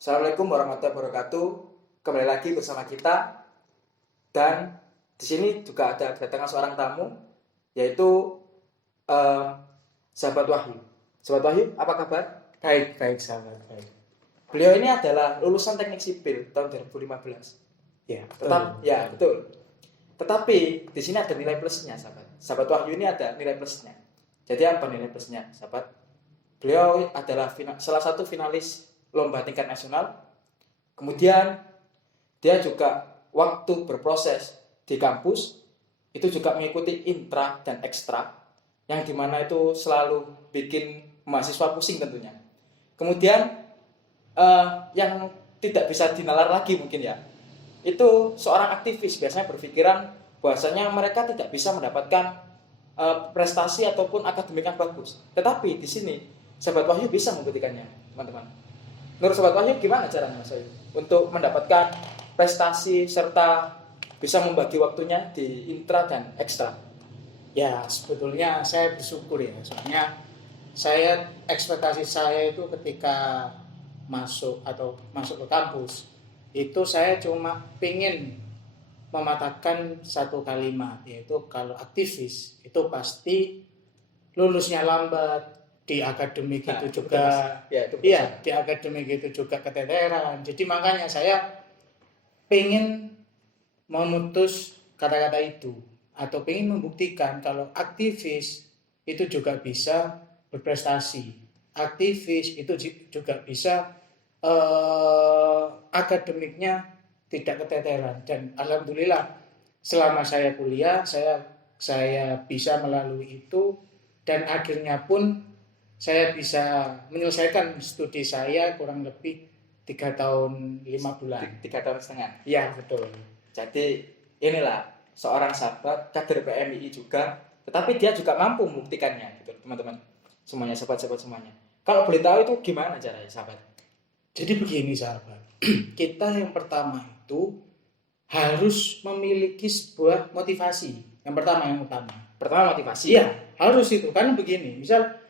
Assalamualaikum warahmatullahi wabarakatuh. Kembali lagi bersama kita dan di sini juga ada kedatangan seorang tamu yaitu eh, sahabat Wahyu. Sahabat Wahyu, apa kabar? Baik, sahabat, baik. Beliau ini adalah lulusan teknik sipil tahun 2015. Ya, Betul. Tetapi di sini ada nilai plusnya, sahabat. Sahabat Wahyu ini ada nilai plusnya. Jadi apa nilai plusnya, sahabat? Beliau adalah salah satu finalis lomba tingkat nasional. Kemudian dia juga waktu berproses di kampus itu juga mengikuti intra dan ekstra yang dimana itu selalu bikin mahasiswa pusing tentunya. Kemudian yang tidak bisa dinalar lagi mungkin ya, itu seorang aktivis biasanya berpikiran bahwasanya mereka tidak bisa mendapatkan prestasi ataupun akademik yang bagus. Tetapi di sini sahabat Wahyu bisa membuktikannya, teman-teman. Menurut sahabat Wahyu gimana caranya Mas Wahyu untuk mendapatkan prestasi serta bisa membagi waktunya di intra dan ekstra? ya, sebetulnya saya bersyukur ya, soalnya ekspektasi saya itu ketika masuk ke kampus itu saya cuma pingin mematahkan satu kalimat, yaitu kalau aktivis itu pasti lulusnya lambat, di akademik itu juga di akademik itu juga keteteran. Jadi makanya saya pengen memutus kata-kata itu atau pengen membuktikan kalau aktivis itu juga bisa berprestasi, aktivis itu juga bisa akademiknya tidak keteteran. Dan alhamdulillah selama saya kuliah saya bisa melalui itu, dan akhirnya pun saya bisa menyelesaikan studi saya kurang lebih 3 tahun 5 bulan. 3,5 tahun. Ya, betul. Jadi inilah seorang sahabat kader PMII juga, tetapi dia juga mampu membuktikannya gitu, teman-teman. Semuanya sahabat-sahabat semuanya. Kalau boleh tahu itu gimana caranya, sahabat? Jadi begini, sahabat. Kita yang pertama itu harus memiliki sebuah motivasi. Yang utama. Pertama motivasi. Iya, harus itu. Karena begini, misal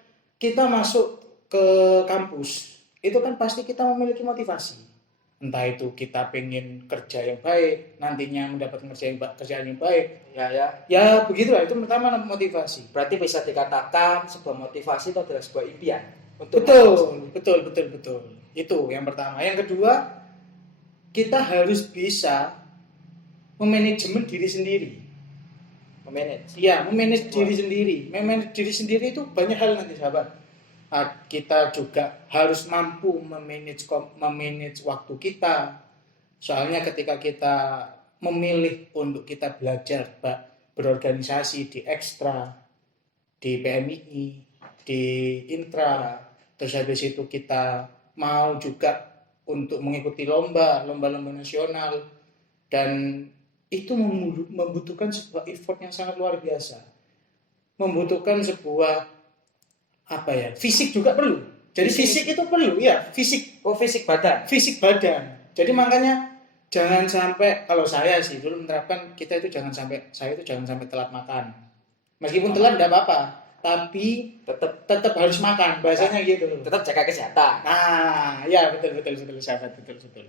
kita masuk ke kampus, itu kan pasti kita memiliki motivasi. Entah itu kita pengen kerja yang baik, nantinya mendapat kerjaan yang baik. Ya begitulah, itu pertama motivasi. Berarti bisa dikatakan sebuah motivasi itu adalah sebuah impian. Betul. Itu yang pertama. Yang kedua, kita harus bisa memanajemen diri sendiri. Memanage diri sendiri. Memanage diri sendiri itu banyak hal nanti, sahabat. Kita juga harus mampu memanage waktu kita. Soalnya ketika kita memilih untuk kita belajar berorganisasi di ekstra, di PMII, di intra, terus habis itu kita mau juga untuk mengikuti lomba nasional, dan itu membutuhkan sebuah effort yang sangat luar biasa, membutuhkan sebuah fisik juga perlu. Jadi fisik itu perlu ya, fisik badan. Jadi makanya jangan sampai, kalau saya sih dulu menerapkan, saya itu jangan sampai telat makan. Meskipun telat tidak apa-apa, tapi tetap harus makan, bahasanya gitu. Tetap jaga kesehatan. Nah, ya betul sahabat, betul.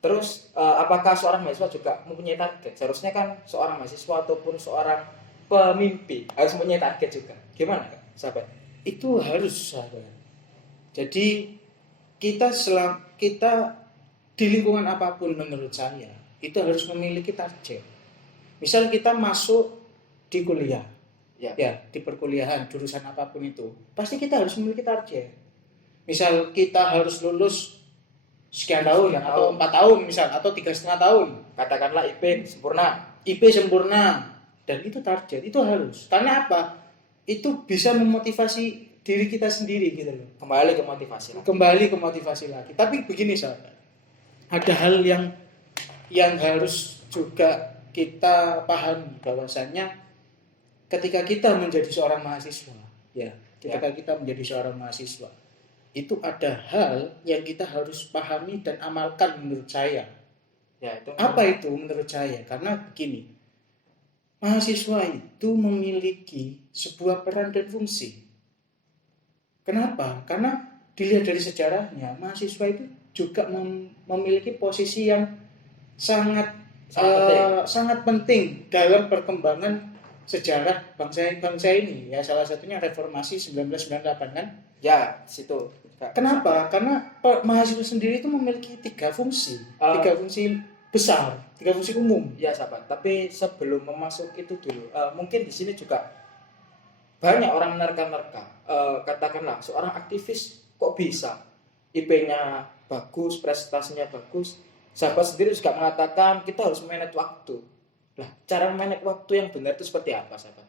Terus apakah seorang mahasiswa juga mempunyai target? Seharusnya kan seorang mahasiswa ataupun seorang pemimpi harus mempunyai target juga. Gimana, sahabat? Itu harus, sahabat. Jadi kita di lingkungan apapun, menurut saya itu harus memiliki target. Misal kita masuk di kuliah, di perkuliahan, jurusan apapun itu, pasti kita harus memiliki target. Misal kita harus lulus sekian tahun atau 4 tahun misal, atau 3,5 tahun, katakanlah IP sempurna, dan itu target, itu harus. Karena apa? Itu bisa memotivasi diri kita sendiri gitu loh. Kembali ke motivasi lagi. Tapi begini, sahabat, ada hal yang harus juga kita pahami, bahwasannya ketika kita menjadi seorang mahasiswa, itu ada hal yang kita harus pahami dan amalkan menurut saya. Apa itu menurut saya? Karena begini, mahasiswa itu memiliki sebuah peran dan fungsi. Kenapa? Karena dilihat dari sejarahnya, mahasiswa itu juga memiliki posisi yang sangat sangat penting dalam perkembangan sejarah bangsa ini ya, salah satunya reformasi 1998 kan. Ya, situ. Kenapa? Karena mahasiswa sendiri itu memiliki tiga fungsi besar, tiga fungsi umum. Ya sahabat, tapi sebelum memasuk itu dulu, mungkin di sini juga banyak orang menerka-nerka. Katakanlah seorang aktivis kok bisa IP-nya bagus, prestasinya bagus. Sahabat sendiri juga mengatakan kita harus manage waktu. Nah, cara manage waktu yang benar itu seperti apa, sahabat?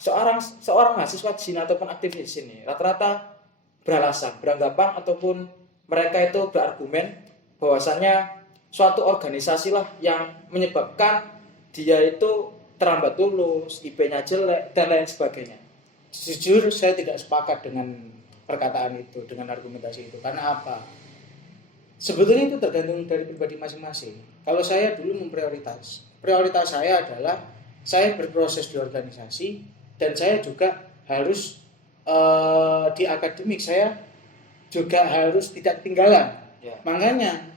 Seorang mahasiswa di sini ataupun aktivis di sini rata-rata beralasan, beranggapan ataupun mereka itu berargumen bahwasanya suatu organisasi lah yang menyebabkan dia itu terlambat lulus, IP-nya jelek dan lain sebagainya. Jujur saya tidak sepakat dengan perkataan itu, dengan argumentasi itu. Karena apa? Sebetulnya itu tergantung dari pribadi masing-masing. Kalau saya dulu prioritas saya adalah saya berproses di organisasi dan saya juga harus di akademik saya juga harus tidak ketinggalan. Ya. Makanya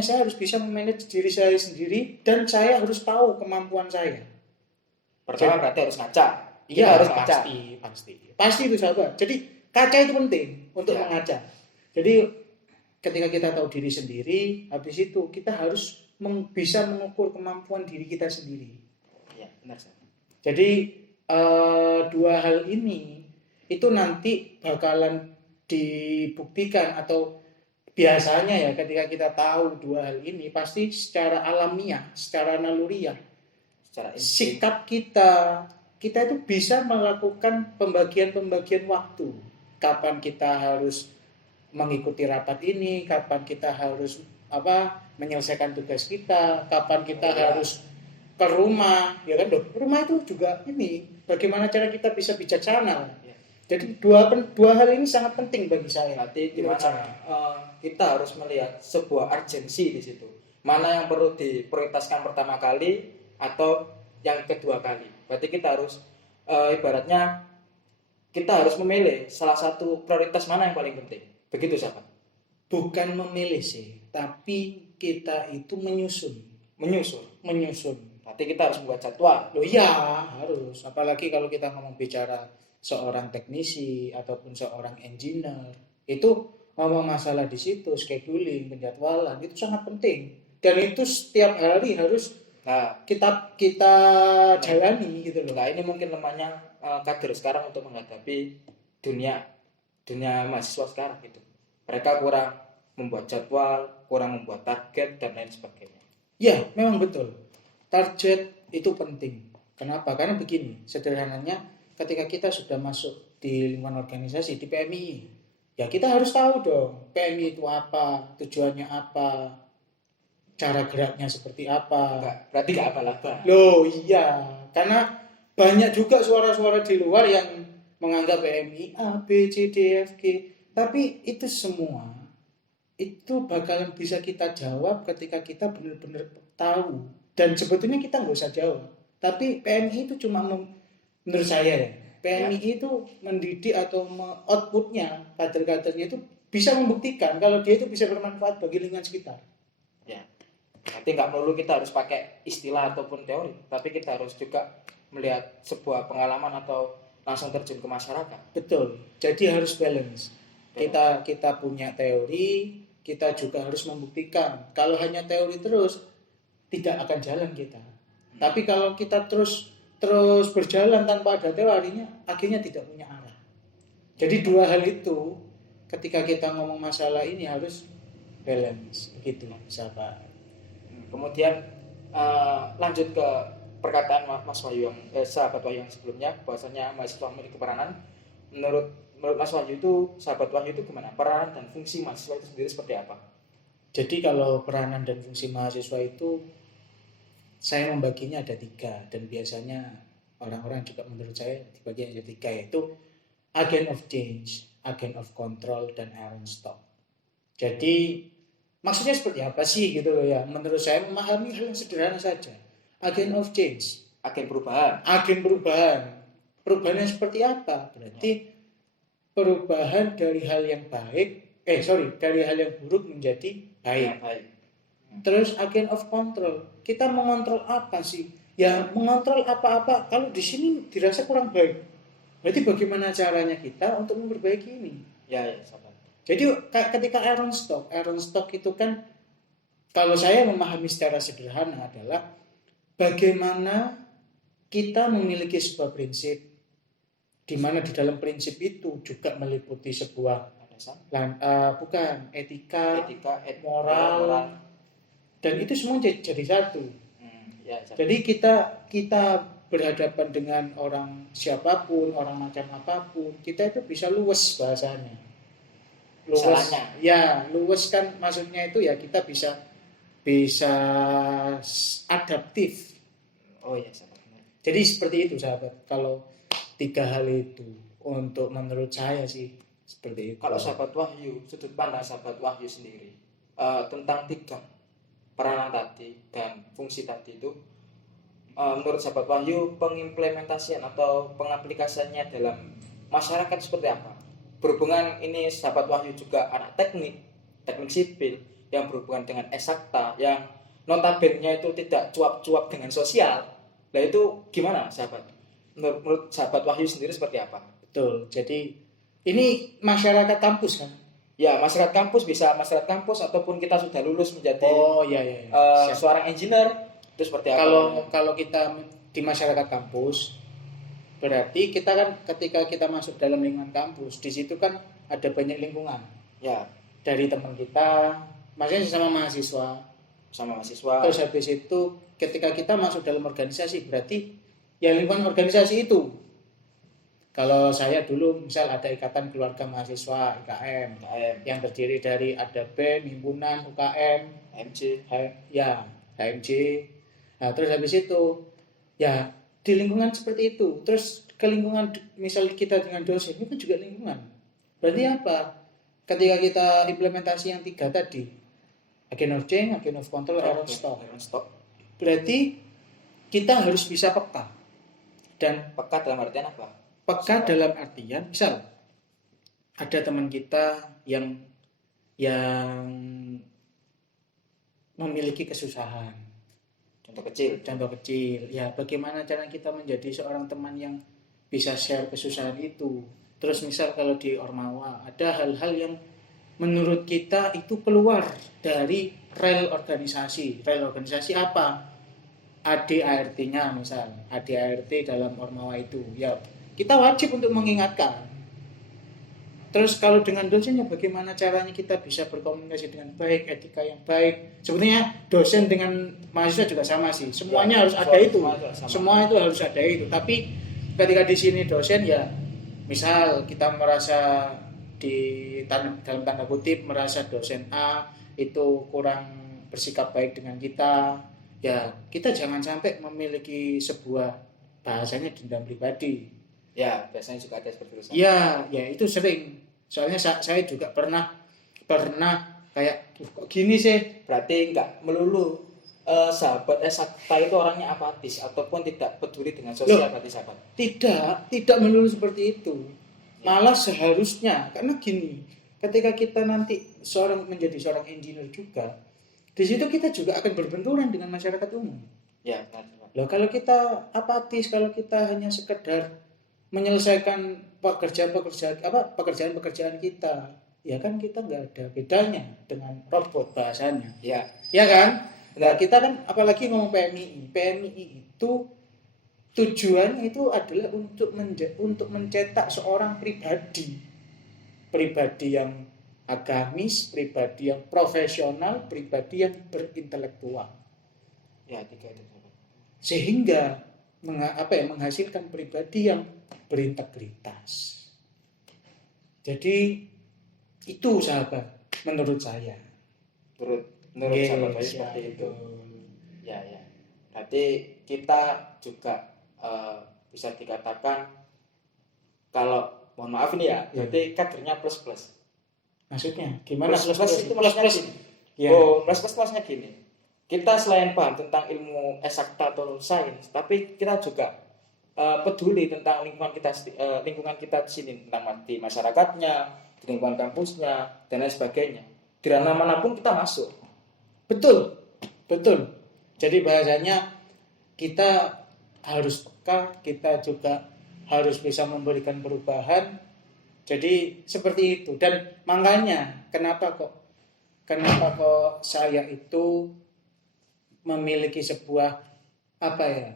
saya harus bisa memanage diri saya sendiri dan saya harus tahu kemampuan saya. Pertama berarti harus ngaca. Iya, harus ngaca. Pasti itu sahabat. Jadi kaca itu penting untuk mengaca. Jadi ketika kita tahu diri sendiri, habis itu kita harus bisa mengukur kemampuan diri kita sendiri. Ya, benar. Jadi dua hal ini itu nanti bakalan dibuktikan atau biasanya ya ketika kita tahu dua hal ini pasti secara alamiah, secara naluriah, secara sikap kita itu bisa melakukan pembagian waktu. Kapan kita harus mengikuti rapat ini, kapan kita harus menyelesaikan tugas kita, kapan kita harus ke rumah, ya kan? Rumah itu juga ini bagaimana cara kita bisa bijaksana. Jadi dua hal ini sangat penting bagi saya. Berarti kita harus melihat sebuah urgensi di situ. Mana yang perlu diprioritaskan pertama kali atau yang kedua kali. Berarti kita harus ibaratnya kita harus memilih salah satu prioritas mana yang paling penting. Begitu sahabat. Bukan memilih sih, tapi kita itu menyusun. Berarti kita harus membuat jadwal. Loh iya, harus. Apalagi kalau kita ngomong bicara seorang teknisi ataupun seorang engineer, itu ngomong masalah di situ, scheduling, penjadwalan itu sangat penting. Dan itu setiap hari harus kita jalani gitu loh. Nah, ini mungkin lemahnya kader sekarang untuk menghadapi dunia mahasiswa sekarang gitu. Mereka kurang membuat jadwal, kurang membuat target dan lain sebagainya. Ya, memang betul. Target itu penting. Kenapa? Karena begini, sederhananya ketika kita sudah masuk di lingkungan organisasi, di PMI, ya kita harus tahu dong, PMI itu apa, tujuannya apa, cara geraknya seperti apa. Berarti nggak apa-apa. Loh iya, karena banyak juga suara-suara di luar yang menganggap PMI A, B, C, D, F, G. Tapi itu semua, itu bakalan bisa kita jawab ketika kita benar-benar tahu. Dan sebetulnya kita nggak usah jawab. Tapi PMI itu cuma menurut saya ya, PMI itu mendidik atau outputnya, kader-kadernya itu bisa membuktikan kalau dia itu bisa bermanfaat bagi lingkungan sekitar. Ya, berarti nggak perlu kita harus pakai istilah ataupun teori, tapi kita harus juga melihat sebuah pengalaman atau langsung terjun ke masyarakat. Betul, jadi harus balance. Kita punya teori, kita juga harus membuktikan. Kalau hanya teori terus, tidak akan jalan kita. Tapi kalau kita terus berjalan tanpa ada teorinya, akhirnya tidak punya arah. Jadi dua hal itu ketika kita ngomong masalah ini harus balance, begitu sahabat. Kemudian lanjut ke perkataan Mas Wahyu sahabat Wahyu yang sebelumnya, bahwasanya mahasiswa memiliki peranan. Menurut Mas Wahyu itu, sahabat Wahyu itu gimana? Peranan dan fungsi mahasiswa itu sendiri seperti apa? Jadi kalau peranan dan fungsi mahasiswa itu saya membaginya ada 3, dan biasanya orang-orang juga menurut saya dibagi ada 3, yaitu agent of change, agent of control, dan iron stock. Jadi maksudnya seperti apa sih gitu loh ya? Menurut saya memahami hal yang sederhana saja. Agent of change, agen perubahan. Perubahannya seperti apa? Berarti perubahan dari hal yang baik, dari hal yang buruk menjadi baik. Baik. Terus agent of control, kita mengontrol apa sih? Ya mengontrol apa-apa kalau di sini dirasa kurang baik. Berarti bagaimana caranya kita untuk memperbaiki ini? Ya, sahabat. Jadi ketika Aaron Stock itu kan, kalau saya memahami secara sederhana adalah bagaimana kita memiliki sebuah prinsip, di mana di dalam prinsip itu juga meliputi sebuah etika, moral, dan itu semua jadi satu. Jadi kita berhadapan dengan orang siapapun, orang macam apapun, kita itu bisa luwes bahasanya. Luwes kan maksudnya itu ya kita bisa adaptif. Oh iya, sahabat. Jadi seperti itu, sahabat. Kalau 3 hal itu untuk menurut saya sih seperti itu. Kalau sahabat Wahyu, sudut pandang sahabat Wahyu sendiri tentang 3 peranan tadi dan fungsi tadi itu, menurut sahabat Wahyu pengimplementasian atau pengaplikasiannya dalam masyarakat seperti apa? Berhubungan ini sahabat Wahyu juga anak teknik sipil yang berhubungan dengan eksakta, yang notabene itu tidak cuap-cuap dengan sosial. Nah itu gimana sahabat? Menurut sahabat Wahyu sendiri seperti apa? Betul. Jadi ini masyarakat kampus kan? Ya, masyarakat kampus, bisa masyarakat kampus ataupun kita sudah lulus menjadi seorang engineer, itu seperti apa? Kalau kita di masyarakat kampus, berarti kita kan ketika kita masuk dalam lingkungan kampus, di situ kan ada banyak lingkungan. Ya. Dari teman kita, maksudnya sama mahasiswa. Terus habis itu ketika kita masuk dalam organisasi, berarti ya lingkungan organisasi itu. Kalau saya dulu misal ada Ikatan Keluarga Mahasiswa IKM yang terdiri dari ada BEM, himpunan, UKM, HMJ. Nah, terus habis itu ya di lingkungan seperti itu. Terus ke lingkungan misal kita dengan dosen itu juga lingkungan. Berarti apa? Ketika kita implementasi yang 3 tadi, agent of change, agent of control, Aaron Stock. Berarti kita harus bisa peka. Dan peka dalam artian apa? Peka dalam artian misal ada teman kita yang memiliki kesusahan. Contoh kecil. Ya, bagaimana cara kita menjadi seorang teman yang bisa share kesusahan itu. Terus misal kalau di Ormawa ada hal-hal yang menurut kita itu keluar dari rel organisasi. Rel organisasi apa? ADART-nya misal. ADART dalam Ormawa itu. Ya, kita wajib untuk mengingatkan. Terus kalau dengan dosennya bagaimana caranya kita bisa berkomunikasi dengan baik, etika yang baik. Sebetulnya dosen dengan mahasiswa juga sama sih. Semuanya harus ada itu. Semua itu harus ada itu. Tapi ketika di sini dosen ya misal kita merasa dalam tanda kutip merasa dosen A itu kurang bersikap baik dengan kita, ya kita jangan sampai memiliki sebuah bahasanya dendam pribadi. Ya, biasanya juga ada seperti itu. Ya itu sering. Soalnya saya juga pernah kayak kok gini sih. Berarti enggak melulu sahabat eksakta itu orangnya apatis ataupun tidak peduli dengan sosial. Berarti sahabat. Tidak melulu seperti itu. Malah seharusnya, karena gini, ketika kita nanti menjadi seorang engineer juga, di situ kita juga akan berbenturan dengan masyarakat umum. Ya, loh, kalau kita apatis, kalau kita hanya sekedar menyelesaikan pekerjaan kita, ya kan kita nggak ada bedanya dengan robot bahasanya. Ya kan? Nah, kita kan apalagi ngomong PMI itu tujuannya itu adalah untuk mencetak seorang pribadi yang agamis, pribadi yang profesional, pribadi yang berintelektual. Ya, 3 itu. Sehingga menghasilkan pribadi yang berintegritas. Jadi itu sahabat menurut saya. Menurut sahabat saya seperti itu. Ya. Berarti kita juga bisa dikatakan kalau mohon maaf ini ya, berarti kadernya plus. Maksudnya gimana plus itu maksudnya gini. Ya. Plus maksudnya gini. Kita selain paham tentang ilmu eksakta atau sains, tapi kita juga peduli tentang lingkungan kita di sini, tentang di masyarakatnya, di lingkungan kampusnya dan lain sebagainya. Di ranah manapun kita masuk. Betul, betul. Jadi bahasanya kita harus peka, kita juga harus bisa memberikan perubahan. Jadi seperti itu. Dan makanya kenapa kok saya itu memiliki sebuah apa ya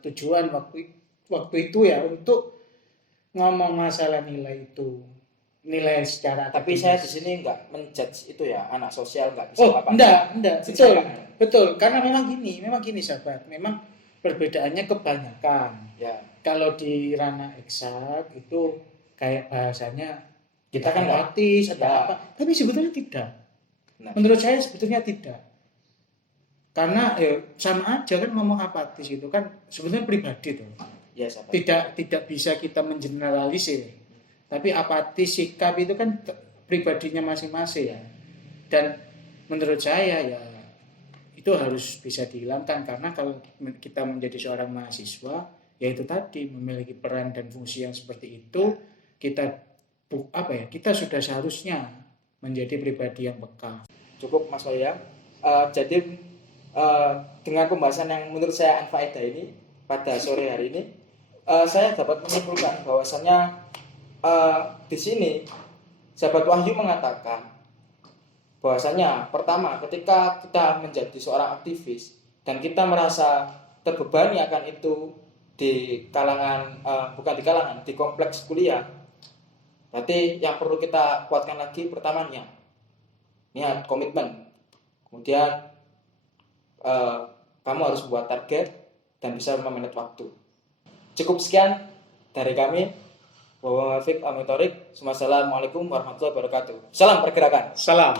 tujuan waktu itu ya untuk ngomong masalah nilai itu, nilai secara Tapi akademis. saya di sini nggak menjudge itu ya, anak sosial nggak bisa Oh, enggak, betul, Silakan. betul. Karena memang gini sahabat, memang perbedaannya kebanyakan. Ya, Kalau di ranah eksak itu kayak bahasanya kita kan nggak. gratis atau Ya. apa, tapi sebetulnya tidak. Nah, Menurut saya sebetulnya tidak. Karena sama aja kan ngomong apatis itu kan sebetulnya pribadi tuh. ya sahabat. Tidak bisa kita mengeneralisir. Tapi apatis sikap itu kan pribadinya masing-masing ya. Dan menurut saya ya itu harus bisa dihilangkan karena kalau kita menjadi seorang mahasiswa ya itu tadi memiliki peran dan fungsi yang seperti itu kita sudah seharusnya menjadi pribadi yang peka. Cukup Mas Waya. Jadi dengan pembahasan yang menurut saya anfaedah ini pada sore hari ini, saya dapat menyimpulkan bahwasannya di sini sahabat Wahyu mengatakan bahwasanya pertama ketika kita menjadi seorang aktivis dan kita merasa terbebani akan itu di kalangan di kompleks kuliah, berarti yang perlu kita kuatkan lagi pertama niat, komitmen. Kemudian kamu harus buat target dan bisa memanage waktu. Cukup sekian dari kami. Wassalamualaikum warahmatullahi wabarakatuh. Salam pergerakan. Salam.